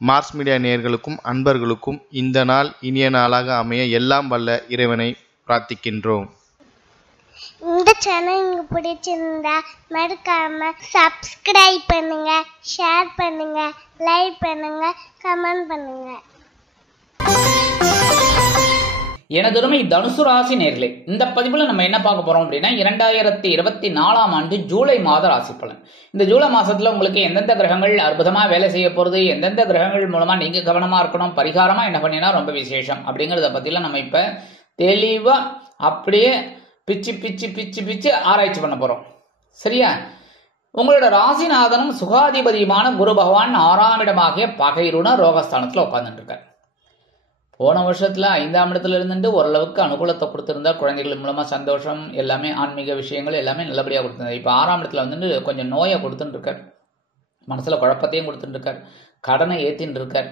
Mars media நேயர்களுக்கும் அன்பர்களுக்கும் இந்த நாள் இனிய நாளாக அமைய எல்லாம் வல்ல இறைவனை பிரார்த்திக்கின்றோம். இந்த சேனல் உங்களுக்கு பிடிச்சிருந்தா மறக்காம சப்ஸ்கிரைப் பண்ணுங்க, ஷேர் பண்ணுங்க, லைக் பண்ணுங்க, கமெண்ட் பண்ணுங்க. எனதொருமை தனுசு ராசி நேர்களே, இந்த பதிவுல நம்ம என்ன பார்க்க போறோம் அப்படின்னா 2024ஆம் ஆண்டு ஜூலை மாத ராசி பலன். இந்த ஜூலை மாசத்துல உங்களுக்கு எந்தெந்த கிரகங்கள் அற்புதமா வேலை செய்ய போறது, எந்தெந்த கிரகங்கள் மூலமா நீங்க கவனமா இருக்கணும், பரிகாரமா என்ன பண்ணினா ரொம்ப விசேஷம் அப்படிங்கறத பத்தில நம்ம இப்ப தெளிவா அப்படியே பிச்சு பிச்சு பிச்சு பிச்சு ஆராய்ச்சி பண்ண போறோம். சரியா? உங்களோட ராசிநாதனும் சுகாதிபதியுமான குரு பகவான் 6ஆம் இடமாகிய பகைருண ரோகஸ்தானத்துல உட்கார்ந்துட்டு இருக்கார். போன வருஷத்துல 5ஆம் இடத்துல இருந்துட்டு ஓரளவுக்கு அனுகூலத்தை கொடுத்திருந்தா, குழந்தைகள் மூலமா சந்தோஷம், எல்லாமே ஆன்மீக விஷயங்கள் எல்லாமே நல்லபடியா கொடுத்திருந்தார். இப்ப 6ஆம் இடத்துல வந்துட்டு கொஞ்சம் நோயை கொடுத்துட்டு இருக்கார், மனசுல குழப்பத்தையும் கொடுத்துட்டு இருக்கார், கடனை ஏத்தின்னு இருக்கார்,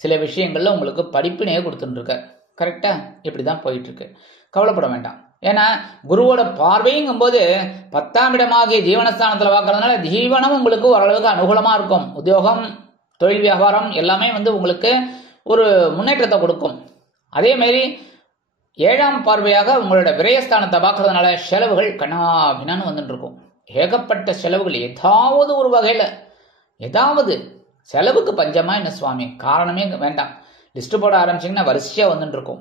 சில விஷயங்கள்ல உங்களுக்கு படிப்பினையே கொடுத்துட்டு இருக்கார். கரெக்டா? இப்படிதான் போயிட்டு இருக்கு. கவலைப்பட வேண்டாம். ஏன்னா குருவோட பார்வைங்கும் போது 10ஆம் இடமாகிய ஜீவனஸ்தானத்துல பார்க்கறதுனால ஜீவனம் உங்களுக்கு ஓரளவுக்கு அனுகூலமா இருக்கும். உத்தியோகம், தொழில், வியாபாரம் எல்லாமே உங்களுக்கு ஒரு முன்னேற்றத்தை கொடுக்கும். அதே மாதிரி 7ஆம் பார்வையாக உங்களோட விரயஸ்தானத்தை பார்க்கறதுனால செலவுகள் கண்ணாபின்னான்னு வந்துட்டு இருக்கும். ஏகப்பட்ட செலவுகள் ஏதாவது ஒரு வகையில, ஏதாவது செலவுக்கு பஞ்சமா என்ன சுவாமி, காரணமே வேண்டாம், லிஸ்ட் போட ஆரம்பிச்சிங்கன்னா வரிசையா வந்துட்டு இருக்கும்.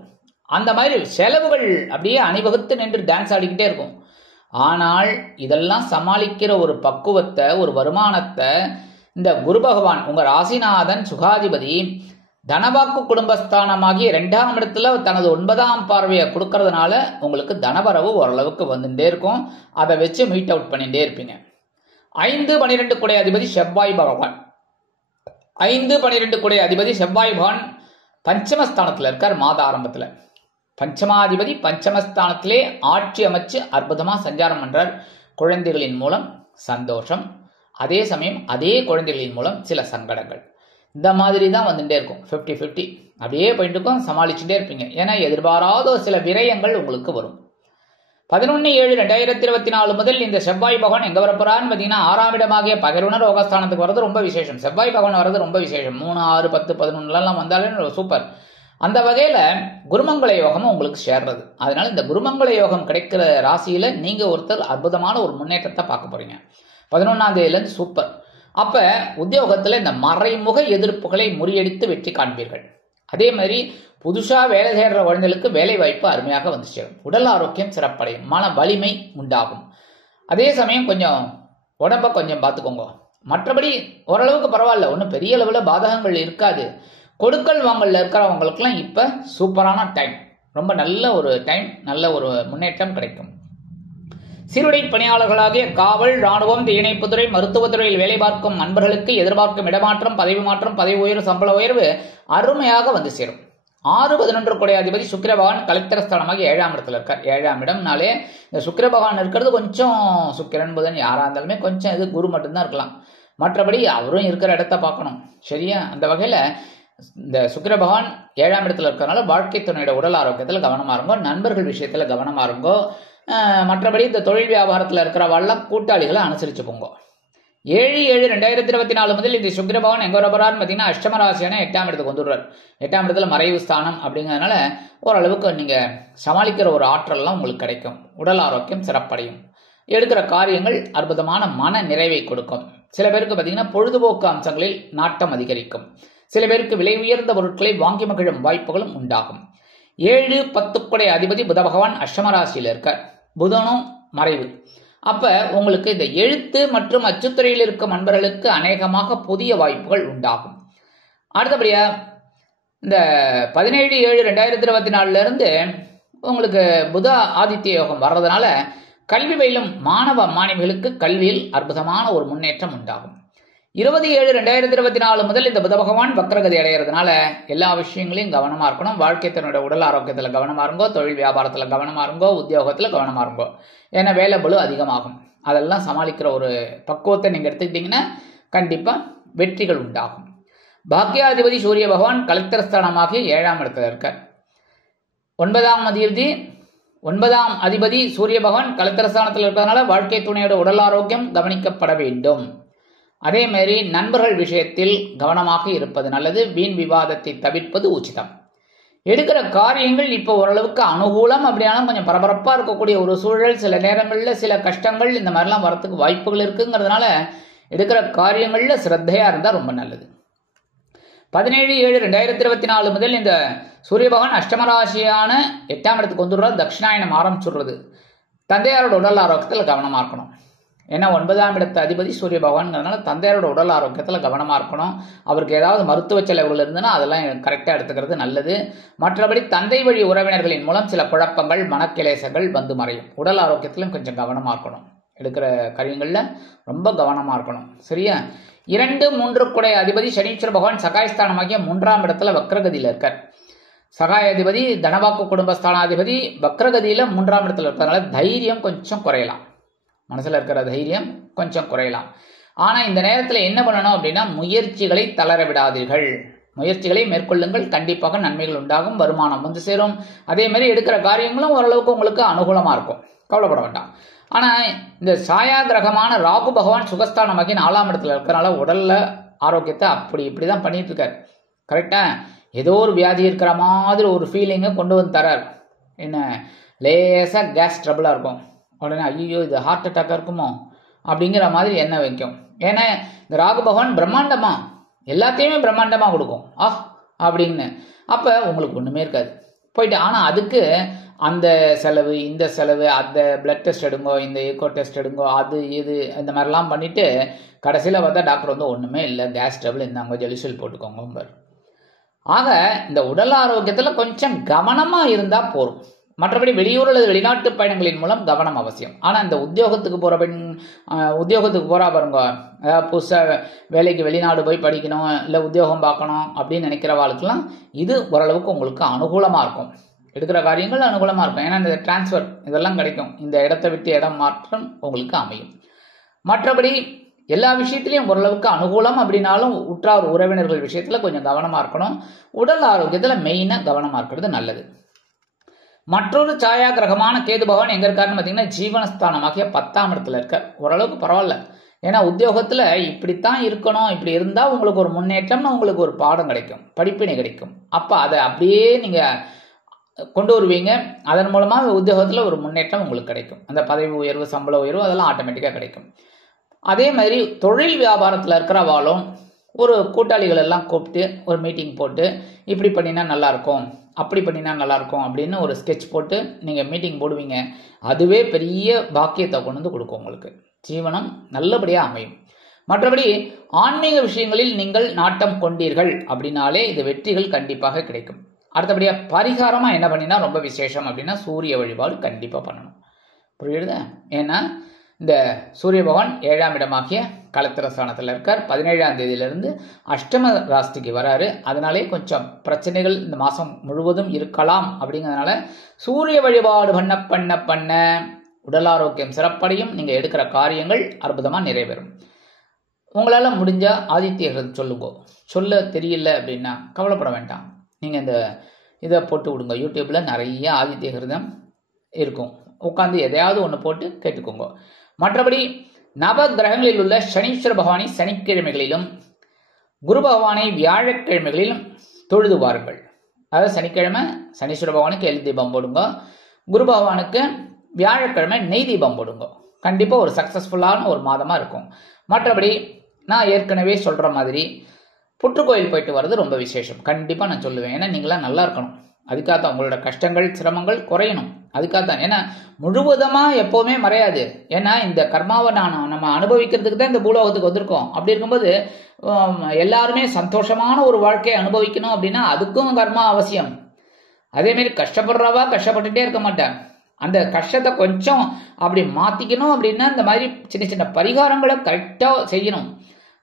அந்த மாதிரி செலவுகள் அப்படியே அணிவகுத்து நின்று டான்ஸ் ஆடிக்கிட்டே இருக்கும். ஆனால் இதெல்லாம் சமாளிக்கிற ஒரு பக்குவத்தை, ஒரு வருமானத்தை இந்த குரு பகவான் உங்க ராசிநாதன் சுகாதிபதி தனவாக்கு குடும்பஸ்தானமாகி 2ஆம் இடத்துல தனது 9ஆம் பார்வையை கொடுக்கறதுனால உங்களுக்கு தனவரவு ஓரளவுக்கு வந்துட்டே இருக்கும். அதை வச்சு மீட் அவுட் பண்ணிட்டே இருப்பீங்க. 5, 12 குடை அதிபதி செவ்வாய் பகவான், 5, 12 குடை அதிபதி செவ்வாய் பகவான் பஞ்சமஸ்தானத்துல இருக்கார். மாத ஆரம்பத்துல பஞ்சமாதிபதி பஞ்சமஸ்தானத்திலே ஆட்சி அமைச்சு அற்புதமா சஞ்சாரம் பண்றார். குழந்தைகளின் மூலம் சந்தோஷம், அதே சமயம் அதே குழந்தைகளின் மூலம் சில சங்கடங்கள், இந்த மாதிரி தான் வந்துட்டே இருக்கும். 50-50 அப்படியே போயிட்டு இருக்கும், சமாளிச்சுட்டே இருப்பீங்க. ஏன்னா எதிர்பாராத சில விரயங்கள் உங்களுக்கு வரும். 11/7/2024 முதல் இந்த செவ்வாய் பகவான் எங்க வரப்போறான்னு பாத்தீங்கன்னா 6ஆம் இடமாகிய பகைருண ரோகஸ்தானத்துக்கு வர்றது ரொம்ப விசேஷம். செவ்வாய் பகவான் வர்றது ரொம்ப விசேஷம். 3, 6, 10, 11 வந்தாலே சூப்பர். அந்த வகையில குருமங்கள யோகமும் உங்களுக்கு சேர்றது. அதனால இந்த குருமங்கள யோகம் கிடைக்கிற ராசியில நீங்க ஒருத்தர் அற்புதமான ஒரு முன்னேற்றத்தை பார்க்க போறீங்க. 11ஆம் தேதியில இருந்து சூப்பர். அப்ப உத்தியோகத்துல இந்த மறைமுக எதிர்ப்புகளை முறியடித்து வெற்றி காண்பீர்கள். அதே மாதிரி புதுசா வேலை செய்யற குழந்தைகளுக்கு வேலை வாய்ப்பு அருமையாக வந்து சேரும். உடல் ஆரோக்கியம் சிறப்படையும், மன வலிமை உண்டாகும். அதே சமயம் கொஞ்சம் உடம்ப கொஞ்சம் பார்த்துக்கோங்க. மற்றபடி ஓரளவுக்கு பரவாயில்ல, ஒன்றும் பெரிய அளவில் பாதகங்கள் இருக்காது. கொடுக்கல் வாங்கல்ல இருக்கிறவங்களுக்குலாம் இப்ப சூப்பரான டைம், ரொம்ப நல்ல ஒரு டைம், நல்ல ஒரு முன்னேற்றம் கிடைக்கும். சீருடை பணியாளர்களாகிய காவல், ராணுவம், தீயணைப்புத்துறை, மருத்துவத்துறையில் வேலை பார்க்கும் நண்பர்களுக்கு எதிர்பார்க்கும் இடமாற்றம், பதவி மாற்றம், பதவி உயர்வு, சம்பள உயர்வு அருமையாக வந்து சேரும். 6, 11 குடை அதிபதி சுக்கிர பகவான் கலெக்டரஸ்தானமாக 7ஆம் இடத்துல இருக்கார். 7ஆம் இடம்னாலே இந்த சுக்கிர பகவான் இருக்கிறது கொஞ்சம், சுக்கிரன் புதன் யாரா இருந்தாலுமே கொஞ்சம் இது குரு மட்டும்தான் இருக்கலாம். மற்றபடி அவரும் இருக்கிற இடத்த பார்க்கணும். சரியா? அந்த வகையில இந்த சுக்கிர பகவான் 7ஆம் இடத்துல இருக்கிறதுனால வாழ்க்கை துணையோட உடல் ஆரோக்கியத்துல கவனமா இருங்கோ, நண்பர்கள் விஷயத்துல கவனமா இருங்கோ. மற்றபடி இந்த தொழில் வியாபாரத்தில் இருக்கிறவெல்லாம் கூட்டாளிகளை அனுசரிச்சு போங்க. 7/7/2024 முதல் இந்த சுக்கிர பகவான் எங்க வரப்போறான்னு பாத்தீங்கன்னா அஷ்டம ராசியான 8ஆம் இடத்துக்கு வந்துடுறார். 8ஆம் இடத்துல மறைவு ஸ்தானம் அப்படிங்கிறதுனால ஓரளவுக்கு நீங்க சமாளிக்கிற ஒரு ஆற்றல்லாம் உங்களுக்கு கிடைக்கும். உடல் ஆரோக்கியம் சிறப்படையும். எடுக்கிற காரியங்கள் அற்புதமான மன நிறைவை கொடுக்கும். சில பேருக்கு பாத்தீங்கன்னா பொழுதுபோக்கு அம்சங்களில் நாட்டம் அதிகரிக்கும். சில பேருக்கு விலை உயர்ந்த பொருட்களை வாங்கி மகிழும் வாய்ப்புகளும் உண்டாகும். 7, 10 குடை அதிபதி புத பகவான் அஷ்டம ராசியில இருக்கார். புதனும் மறைவு. அப்ப உங்களுக்கு இந்த எழுத்து மற்றும் அச்சுத்துறையில் இருக்கும் நண்பர்களுக்கு அநேகமாக புதிய வாய்ப்புகள் உண்டாகும். அடுத்தபடியா இந்த 17/7/2024 இருந்து உங்களுக்கு புத ஆதித்ய யோகம் வர்றதுனால கல்வி பயிலும் மாணவ மாணவிகளுக்கு கல்வியில் அற்புதமான ஒரு முன்னேற்றம் உண்டாகும். 20/7/2024 முதல் இந்த புத பகவான் வக்ரகதி அடைகிறதுனால எல்லா விஷயங்களையும் கவனமா இருக்கணும். வாழ்க்கை தன்னோட உடல் ஆரோக்கியத்துல கவனமா இருங்கோ, தொழில் வியாபாரத்துல கவனமா இருங்கோ, உத்தியோகத்துல கவனமா இருங்கோ. ஏன்னா வேலை பளு அதிகமாகும். அதெல்லாம் சமாளிக்கிற ஒரு பக்குவத்தை நீங்க எடுத்துக்கிட்டீங்கன்னா கண்டிப்பா வெற்றிகள் உண்டாகும். பாக்கியாதிபதி சூரிய பகவான் கலெக்டர் 7ஆம் இடத்துல இருக்க. 9ஆம் அதிபதி சூரிய பகவான் கலெக்டர் ஸ்தானத்தில் இருக்கிறதுனால வாழ்க்கை துணையோட உடல் ஆரோக்கியம் கவனிக்கப்பட வேண்டும். அதே மாதிரி நண்பர்கள் விஷயத்தில் கவனமாக இருப்பது நல்லது. வீண் விவாதத்தை தவிர்ப்பது உச்சிதம். எடுக்கிற காரியங்கள் இப்போ ஓரளவுக்கு அனுகூலம், அப்படியாலும் கொஞ்சம் பரபரப்பா இருக்கக்கூடிய ஒரு சூழல், சில நேரங்கள்ல சில கஷ்டங்கள் இந்த மாதிரிலாம் வரத்துக்கு வாய்ப்புகள் இருக்குங்கிறதுனால எடுக்கிற காரியங்கள்ல சிரத்தையா இருந்தா ரொம்ப நல்லது. 17/7/2024 முதல் இந்த சூரிய பகவான் அஷ்டமராசியான 8ஆம் இடத்துக்கு வந்துடுறார். தட்சிணாயனம் ஆரம்பிச்சுடுறது. தந்தையாரோட உடல் ஆரோக்கியத்தில் கவனமா இருக்கணும். ஏன்னா 9ஆம் இடத்து அதிபதி சூரிய பகவான்ங்கிறதுனால தந்தையாரோட உடல் ஆரோக்கியத்தில் கவனமா இருக்கணும். அவருக்கு ஏதாவது மருத்துவ செலவுகள் இருந்ததுன்னா அதெல்லாம் கரெக்டாக எடுத்துக்கிறது நல்லது. மற்றபடி தந்தை வழி உறவினர்களின் மூலம் சில குழப்பங்கள், மனக்கிலேசங்கள் வந்து மறையும். உடல் ஆரோக்கியத்திலும் கொஞ்சம் கவனமா இருக்கணும். எடுக்கிற காரியங்கள்ல ரொம்ப கவனமா இருக்கணும். சரியா? 2, 3 குடை அதிபதி சனீஸ்வர பகவான் சகாயஸ்தானமாகிய 3ஆம் இடத்துல வக்ரகதியில இருக்கார். சகாய அதிபதி, தனவாக்கு குடும்பஸ்தானாதிபதி வக்ரகதியில 3ஆம் இடத்துல இருக்கிறதுனால தைரியம் கொஞ்சம் குறையலாம். மனசுல இருக்கிற தைரியம் கொஞ்சம் குறையலாம். ஆனா இந்த நேரத்துல என்ன பண்ணணும் அப்படின்னா, முயற்சிகளை தளர விடாதீர்கள். முயற்சிகளை மேற்கொள்ளுங்கள். கண்டிப்பாக நன்மைகள் உண்டாகும். வருமானம் வந்து சேரும். அதே மாதிரி எடுக்கிற காரியங்களும் ஓரளவுக்கு உங்களுக்கு அனுகூலமா இருக்கும். கவலைப்பட வேண்டாம். ஆனா இந்த சாயா கிரகமான ராகு பகவான் சுகஸ்தானமாகி 4ஆம் இடத்துல இருக்கிறனால உடல்ல ஆரோக்கியத்தை அப்படி இப்படிதான் பண்ணிட்டு இருக்காரு. கரெக்டா? ஏதோ ஒரு வியாதி இருக்கிற மாதிரி ஒரு ஃபீலிங்கை கொண்டு வந்து தரார். என்ன, லேசா கேஸ் ட்ரபிளா இருக்கும். உடனே ஐயோ இது ஹார்ட் அட்டாக்கா இருக்குமோ அப்படிங்கிற மாதிரி என்ன வைக்கும். ஏன்னா இந்த ராகு பகவான் பிரம்மாண்டமா எல்லாத்தையுமே பிரம்மாண்டமா கொடுக்கும். அப்படின்னு அப்ப உங்களுக்கு ஒண்ணுமே இருக்காது போயிட்டு. ஆனா அதுக்கு அந்த செலவு, இந்த செலவு, அந்த பிளட் டெஸ்ட் எடுங்கோ, இந்த ஈகோ டெஸ்ட் எடுங்கோ, அது இது இந்த மாதிரிலாம் பண்ணிட்டு கடைசியில் பார்த்தா டாக்டர் வந்து ஒன்றுமே இல்லை, கேஸ் ட்ரபிள், இந்தாங்க ஜெலிசல் போட்டுக்கோங்க. ஆக இந்த உடல் ஆரோக்கியத்தில் கொஞ்சம் கவனமாக இருந்தால் போதும். மற்றபடி வெளியூர் அல்லது வெளிநாட்டு பயணங்களின் மூலம் கவனம் அவசியம். ஆனால் இந்த உத்தியோகத்துக்கு போகிறா பாருங்க, அதாவது புதுசாக வேலைக்கு வெளிநாடு போய் படிக்கணும், இல்லை உத்தியோகம் பார்க்கணும் அப்படின்னு நினைக்கிறவாளுக்கெல்லாம் இது ஓரளவுக்கு உங்களுக்கு அனுகூலமாக இருக்கும். எடுக்கிற காரியங்கள் அனுகூலமாக இருக்கும். ஏன்னா இந்த டிரான்ஸ்ஃபர் இதெல்லாம் கிடைக்கும். இந்த இடத்தை விட்டு இடம் மாற்றம் உங்களுக்கு அமையும். மற்றபடி எல்லா விஷயத்திலையும் ஓரளவுக்கு அனுகூலம். அப்படின்னாலும் உற்றார் உறவினர்கள் விஷயத்தில் கொஞ்சம் கவனமாக இருக்கணும். உடல் ஆரோக்கியத்தில் மெயினாக கவனமாக இருக்கிறது நல்லது. மற்றொரு சாயா கிரகமான கேது பகவான் எங்க இருக்காருன்னு பார்த்தீங்கன்னா ஜீவனஸ்தானமாகிய 10ஆம் இடத்துல இருக்கார். ஓரளவுக்கு பரவாயில்ல. ஏன்னா உத்தியோகத்தில் இப்படித்தான் இருக்கணும், இப்படி இருந்தால் உங்களுக்கு ஒரு முன்னேற்றம்னு உங்களுக்கு ஒரு பாடம் கிடைக்கும், படிப்பினை கிடைக்கும். அப்போ அதை அப்படியே நீங்கள் கொண்டு வருவீங்க. அதன் மூலமாக உத்தியோகத்தில் ஒரு முன்னேற்றம் உங்களுக்கு கிடைக்கும். அந்த பதவி உயர்வு, சம்பள உயர்வு அதெல்லாம் ஆட்டோமேட்டிக்காக கிடைக்கும். அதே மாதிரி தொழில் வியாபாரத்தில் இருக்கிறவாலும் ஒரு கூட்டாளிகள் எல்லாம் கூப்பிட்டு ஒரு மீட்டிங் போட்டு இப்படி பண்ணினா நல்லாயிருக்கும், அப்படி பண்ணினா நல்லாயிருக்கும் அப்படின்னு ஒரு ஸ்கெட்ச் போட்டு நீங்கள் மீட்டிங் போடுவீங்க. அதுவே பெரிய பாக்கியத்தை கொண்டு வந்து கொடுக்கும். உங்களுக்கு ஜீவனம் நல்லபடியாக அமையும். மற்றபடி ஆன்மீக விஷயங்களில் நீங்கள் நாட்டம் கொண்டீர்கள் அப்படின்னாலே இது வெற்றிகள் கண்டிப்பாக கிடைக்கும். அடுத்தபடியாக பரிகாரமாக என்ன பண்ணினா ரொம்ப விசேஷம் அப்படின்னா சூரிய வழிபாடு கண்டிப்பாக பண்ணணும். புரியுதா? ஏன்னா இந்த சூரிய பகவான் 7ஆம் இடமாகிய களத்திர ஸ்தானத்தில் இருக்கார். 17ஆம் தேதியிலிருந்து அஷ்டம ராசிக்கு வராரு. அதனாலே கொஞ்சம் பிரச்சனைகள் இந்த மாதம் முழுவதும் இருக்கலாம். அப்படிங்கிறதுனால சூரிய வழிபாடு பண்ண உடல் ஆரோக்கியம் சிறப்படையும். நீங்கள் எடுக்கிற காரியங்கள் அற்புதமாக நிறைவேறும். உங்களால் முடிஞ்ச ஆதித்ய சொல்லுங்க. சொல்ல தெரியல அப்படின்னா கவலைப்பட வேண்டாம். நீங்கள் இந்த இதை போட்டு விடுங்க. யூடியூப்பில் நிறைய ஆதித்ய ஹிருதம் இருக்கும். உட்காந்து எதையாவது ஒன்று போட்டு கேட்டுக்கோங்க. மற்றபடி நவ கிரகங்களில் உள்ள சனீஸ்வர பகவானை சனிக்கிழமைகளிலும் குரு பகவானை வியாழக்கிழமைகளிலும் தொழுது வாருங்கள். அதாவது சனிக்கிழமை சனீஸ்வர பகவானுக்கு எல் தீபம் போடுங்க, குரு பகவானுக்கு வியாழக்கிழமை நெய் தீபம் போடுங்க. கண்டிப்பாக ஒரு சக்ஸஸ்ஃபுல்லான ஒரு மாதமாக இருக்கும். மற்றபடி நான் ஏற்கனவே சொல்கிற மாதிரி புற்றுக்கோயில் போயிட்டு வர்றது ரொம்ப விசேஷம். கண்டிப்பாக நான் சொல்லுவேன். ஏன்னா நீங்களாம் நல்லா இருக்கணும். அதுக்காகத்தான் உங்களோட கஷ்டங்கள் சிரமங்கள் குறையணும். அதுக்காகத்தான். ஏன்னா முழுவதுமாக எப்போவுமே மறையாது. ஏன்னா இந்த கர்மாவை நம்ம அனுபவிக்கிறதுக்கு தான் இந்த பூலோகத்துக்கு வந்திருக்கோம். அப்படி இருக்கும்போது எல்லாருமே சந்தோஷமான ஒரு வாழ்க்கையை அனுபவிக்கணும் அப்படின்னா அதுக்கும் கர்மா அவசியம். அதேமாரி கஷ்டப்படுறவா கஷ்டப்பட்டுட்டே இருக்க மாட்டேன். அந்த கஷ்டத்தை கொஞ்சம் அப்படி மாற்றிக்கணும் அப்படின்னா இந்த மாதிரி சின்ன சின்ன பரிகாரங்களை கரெக்டாக செய்யணும்.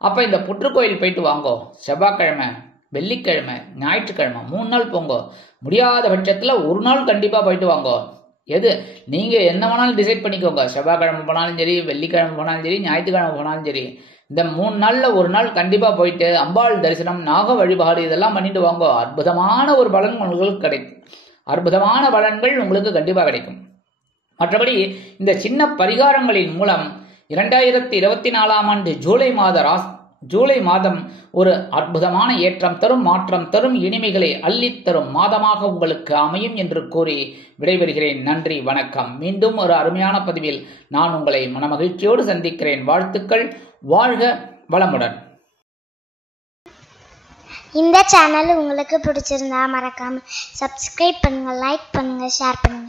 அப்போ இந்த புற்றுக்கோயில் போயிட்டு வாங்கோ. செவ்வாய்க்கிழமை, வெள்ளிக்கிழமை, ஞாயிற்றுக்கிழமை 3 நாள் போங்கோ. முடியாத பட்சத்தில் ஒரு நாள் கண்டிப்பாக போயிட்டு வாங்கோ. எது நீங்கள் என்ன வேணாலும் டிசைட் பண்ணிக்கோங்க. செவ்வாய்க்கிழமை போனாலும் சரி, வெள்ளிக்கிழமை போனாலும் சரி, ஞாயிற்றுக்கிழமை போனாலும் சரி. இந்த 3 நாளில் ஒரு நாள் கண்டிப்பாக போயிட்டு அம்பாள் தரிசனம், நாக வழிபாடு இதெல்லாம் பண்ணிட்டு வாங்கோ. அற்புதமான ஒரு பலன் உங்களுக்கு கிடைக்கும். அற்புதமான பலன்கள் உங்களுக்கு கண்டிப்பாக கிடைக்கும். மற்றபடி இந்த சின்ன பரிகாரங்களின் மூலம் 2024ஆம் ஆண்டு ஜூலை மாதம் ஒரு அற்புதமான ஏற்றம் தரும், மாற்றம் தரும், இனிமைகளை அள்ளித்தரும் மாதமாக உங்களுக்கு அமையும் என்று கூறி விடைபெறுகிறேன். நன்றி, வணக்கம். மீண்டும் ஒரு அருமையான பதிவில் நான் உங்களை மனமகிழ்ச்சியோடு சந்திக்கிறேன். வாழ்த்துக்கள். வாழ்க வளமுடன். இந்த சேனல் உங்களுக்கு பிடிச்சிருந்தா மறக்காம சப்ஸ்கிரைப் பண்ணுங்க, லைக் பண்ணுங்க, ஷேர் பண்ணுங்க.